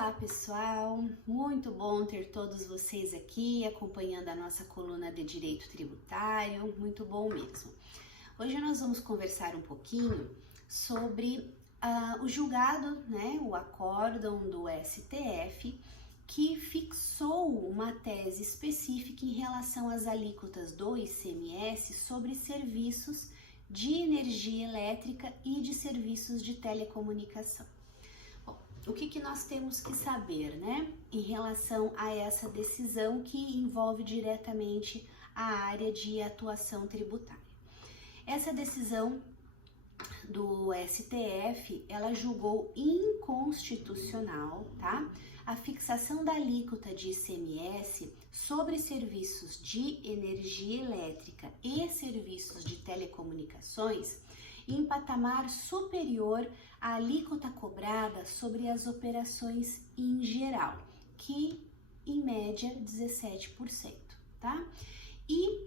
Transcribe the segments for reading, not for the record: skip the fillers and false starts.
Olá pessoal, muito bom ter todos vocês aqui acompanhando a nossa coluna de Direito Tributário, muito bom mesmo. Hoje nós vamos conversar um pouquinho sobre o julgado, o acórdão do STF, que fixou uma tese específica em relação às alíquotas do ICMS sobre serviços de energia elétrica e de serviços de telecomunicação. O que nós temos que saber, em relação a essa decisão que envolve diretamente a área de atuação tributária? Essa decisão do STF, ela julgou inconstitucional, a fixação da alíquota de ICMS sobre serviços de energia elétrica e serviços de telecomunicações em patamar superior à alíquota cobrada sobre as operações em geral, que em média 17%, E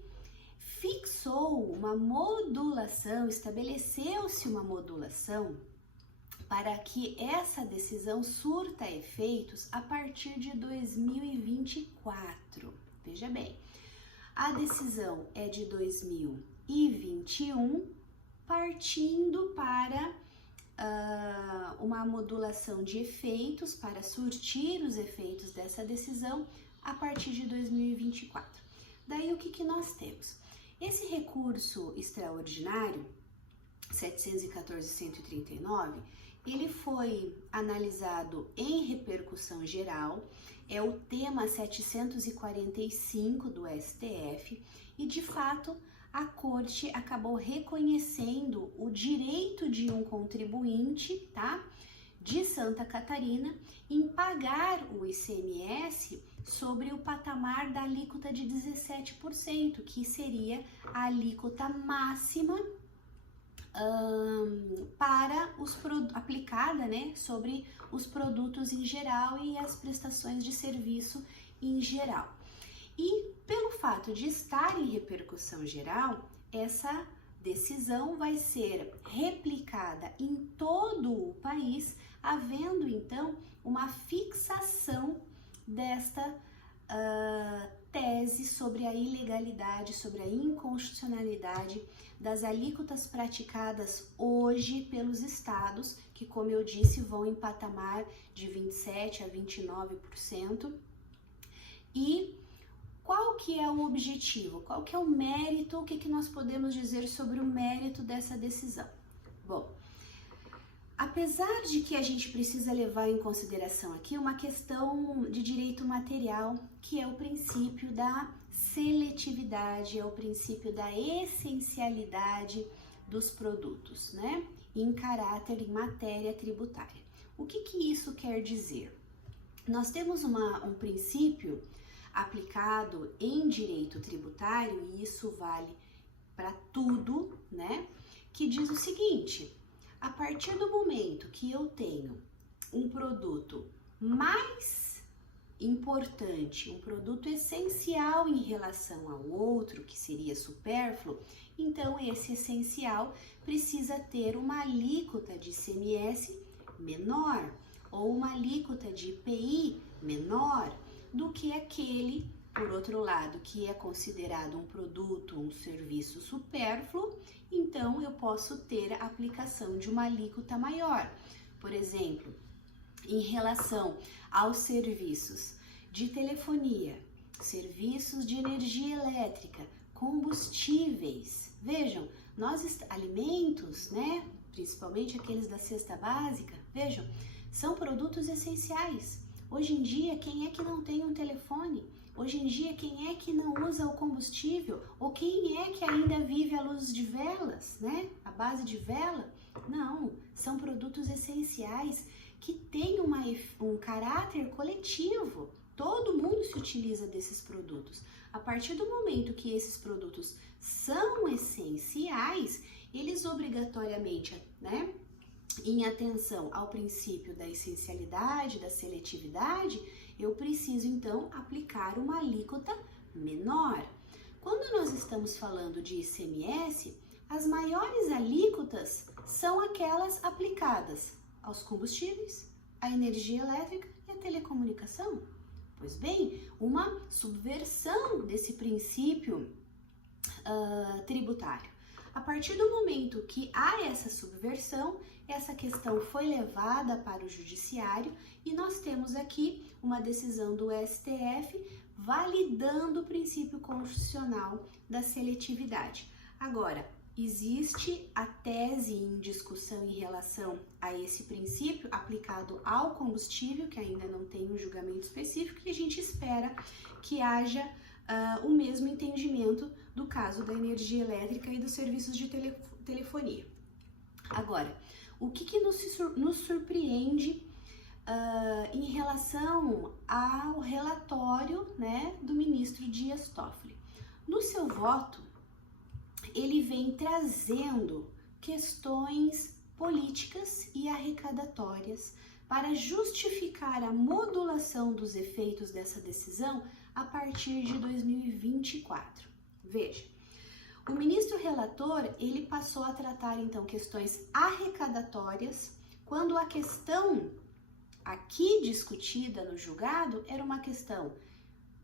fixou uma modulação, estabeleceu-se uma modulação para que essa decisão surta efeitos a partir de 2024. Veja bem, a decisão é de 2021, partindo para uma modulação de efeitos, para surtir os efeitos dessa decisão a partir de 2024. Daí o que nós temos? Esse recurso extraordinário, 714.139, ele foi analisado em repercussão geral, é o tema 745 do STF e, de fato, a Corte acabou reconhecendo o direito de um contribuinte, de Santa Catarina, em pagar o ICMS sobre o patamar da alíquota de 17%, que seria a alíquota máxima aplicada, sobre os produtos em geral e as prestações de serviço em geral. E pelo fato de estar em repercussão geral, essa decisão vai ser replicada em todo o país, havendo então uma fixação desta tese sobre a ilegalidade, sobre a inconstitucionalidade das alíquotas praticadas hoje pelos estados, que, como eu disse, vão em patamar de 27% a 29%. E qual que é o objetivo? Qual que é o mérito? O que nós podemos dizer sobre o mérito dessa decisão? Bom, apesar de que a gente precisa levar em consideração aqui uma questão de direito material, que é o princípio da seletividade, é o princípio da essencialidade dos produtos, em matéria tributária. O que isso quer dizer? Nós temos um princípio aplicado em direito tributário, e isso vale para tudo, que diz o seguinte: a partir do momento que eu tenho um produto mais importante, um produto essencial em relação ao outro, que seria supérfluo, então esse essencial precisa ter uma alíquota de ICMS menor ou uma alíquota de IPI menor do que aquele, por outro lado, que é considerado um produto, um serviço supérfluo, então eu posso ter a aplicação de uma alíquota maior. Por exemplo, em relação aos serviços de telefonia, serviços de energia elétrica, combustíveis, vejam, alimentos, principalmente aqueles da cesta básica, vejam, são produtos essenciais. Hoje em dia, quem é que não tem um telefone? Hoje em dia, quem é que não usa o combustível? Ou quem é que ainda vive à luz de velas, à base de vela? Não, são produtos essenciais que têm um caráter coletivo. Todo mundo se utiliza desses produtos. A partir do momento que esses produtos são essenciais, eles obrigatoriamente, em atenção ao princípio da essencialidade, da seletividade, eu preciso então aplicar uma alíquota menor. Quando nós estamos falando de ICMS, as maiores alíquotas são aquelas aplicadas aos combustíveis, a energia elétrica e a telecomunicação. Pois bem, uma subversão desse princípio tributário. A partir do momento que há essa subversão, essa questão foi levada para o judiciário e nós temos aqui uma decisão do STF validando o princípio constitucional da seletividade. Agora, existe a tese em discussão em relação a esse princípio aplicado ao combustível, que ainda não tem um julgamento específico, e a gente espera que haja o mesmo entendimento do caso da energia elétrica e dos serviços de telefonia. Agora, o que nos surpreende em relação ao relatório, né, do ministro Dias Toffoli? No seu voto, ele vem trazendo questões políticas e arrecadatórias para justificar a modulação dos efeitos dessa decisão a partir de 2024. Veja, o ministro relator, ele passou a tratar então questões arrecadatórias, quando a questão aqui discutida no julgado era uma questão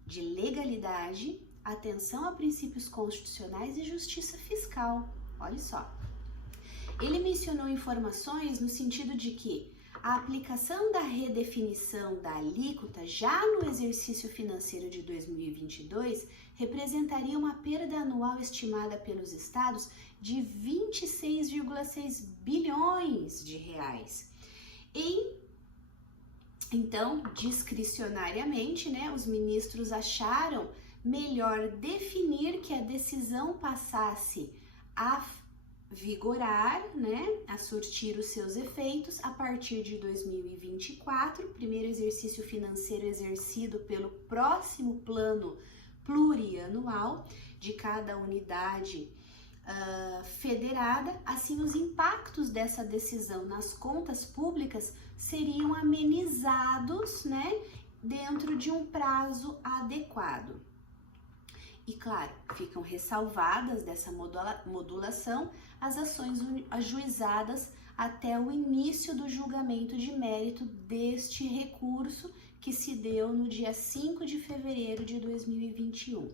de legalidade, atenção a princípios constitucionais e justiça fiscal. Olha só. Ele mencionou informações no sentido de que a aplicação da redefinição da alíquota já no exercício financeiro de 2022 representaria uma perda anual estimada pelos estados de 26,6 bilhões de reais. Então, discricionariamente, né, os ministros acharam melhor definir que a decisão passasse a vigorar, né, a surtir os seus efeitos a partir de 2024, primeiro exercício financeiro exercido pelo próximo plano plurianual de cada unidade federada. Assim, os impactos dessa decisão nas contas públicas seriam amenizados, né, dentro de um prazo adequado. E claro, ficam ressalvadas dessa modulação as ações ajuizadas até o início do julgamento de mérito deste recurso, que se deu no dia 5 de fevereiro de 2021.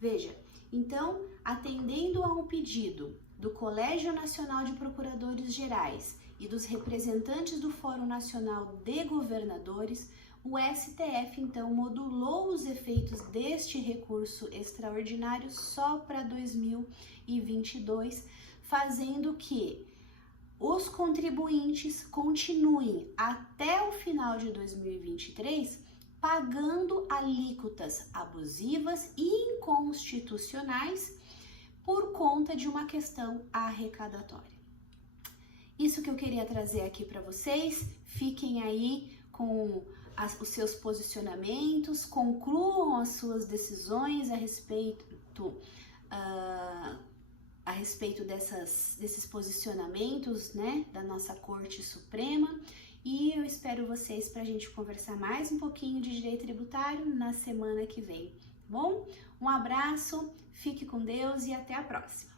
Veja, então, atendendo a um pedido do Colégio Nacional de Procuradores Gerais e dos representantes do Fórum Nacional de Governadores, o STF, então, modulou os efeitos deste recurso extraordinário só para 2022, fazendo que os contribuintes continuem até o final de 2023 pagando alíquotas abusivas e inconstitucionais por conta de uma questão arrecadatória. Isso que eu queria trazer aqui para vocês. Fiquem aí com os seus posicionamentos, concluam as suas decisões a respeito desses posicionamentos, né, da nossa Corte Suprema, e eu espero vocês para a gente conversar mais um pouquinho de direito tributário na semana que vem, tá bom? Um abraço, fique com Deus e até a próxima!